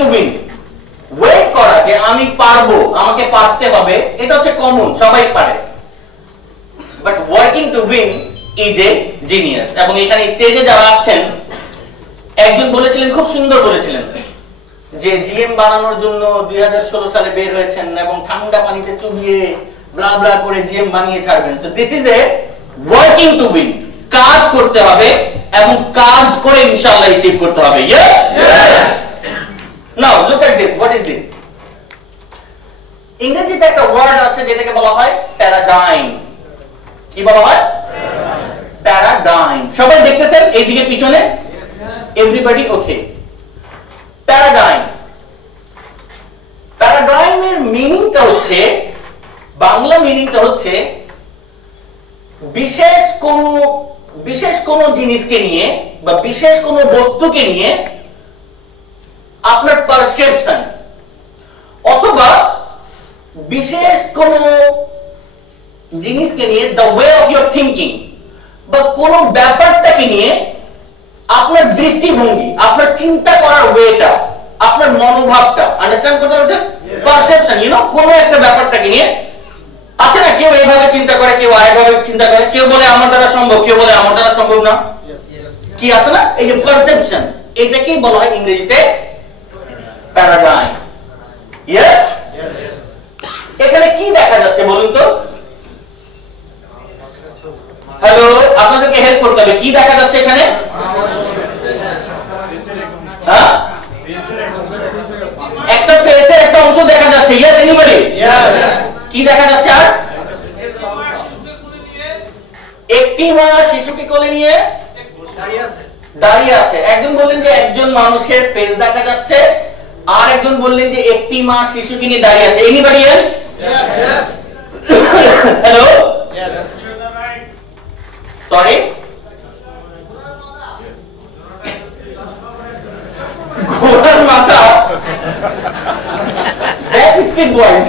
To win, wait করা যে আমি পারবো, আমাকে পারতে হবে, এটা হচ্ছে কমন, সবাই পারে। But working to win is a genius. এবং এখানে স্টেজে যারা আসছেন, একজন বলেছিলেন, খুব সুন্দর বলেছিলেন, যে জিএম বানানোর জন্য 2016 সালে বের হয়েছেন এবং ঠান্ডা পানিতে চুবিয়ে ব্লা ব্লা করে জিএম বানিয়ে ছাড়বেন। So this is a working to win, কাজ করতে হবে এবং কাজ করে ইনশাআল্লাহ অ্যাচিভ করতে হবে। Yes, yes. Now look at this, what is this? ইংরেজিতে একটা ওয়ার্ড আছে যেটাকে বলা হয় প্যারাডাইম। কি বলা হয়? প্যারাডাইম। সবাই দেখতেছেন এইদিকে পিছনে? এভরিবডি ওকে? প্যারাডাইম, প্যারাডাইমের মিনিংটা হচ্ছে, বাংলা মিনিংটা হচ্ছে বিশেষ কোন জিনিসকে নিয়ে বা বিশেষ কোন বস্তুকে নিয়ে আপনার পারসেপশন, অথবা বিশেষ কোন জিনিসকে নিয়ে the way of your thinking, বা কোন ব্যাপারটাকে নিয়ে আপনার দৃষ্টিভঙ্গি, আপনার চিন্তা করার ওয়েটা, আপনার মনোভাবটা, আন্ডারস্ট্যান্ড করতে পারছেন? পারসেপশন, ইউ নো, কোন একটা ব্যাপারটাকে নিয়ে আছে না, কেউ এইভাবে চিন্তা করে, কেউ আরেকভাবে চিন্তা করে, কেউ বলে আমার দ্বারা সম্ভব, কেউ বলে আমার দ্বারা সম্ভব না, কি আছে না, এই যে পারসেপশন, এটাকেই বলা হয় ইংরেজিতে প্যারাডাইম। ইয়েস। এখানে কি দেখা যাচ্ছে বলুন তো? হ্যালো, আপনাদেরকে হেল্প করতে হবে, কি দেখা যাচ্ছে এখানে? হ্যাঁ, একটা ফেসের একটা অংশ দেখা যাচ্ছে। Yes, anybody? ইয়েস। কি দেখা যাচ্ছে? আর একটি মা শিশুকে কোলে নিয়ে দাঁড়িয়ে আছে। একজন বললেন যে একজন মানুষের ফেস দেখা যাচ্ছে, আর একজন বললেন যে একটি মা শিশুকে নিয়ে দাঁড়িয়ে আছে। Anybody else? Yes. Hello? Sorry, ঘোড়ার মাথা। That is big boys.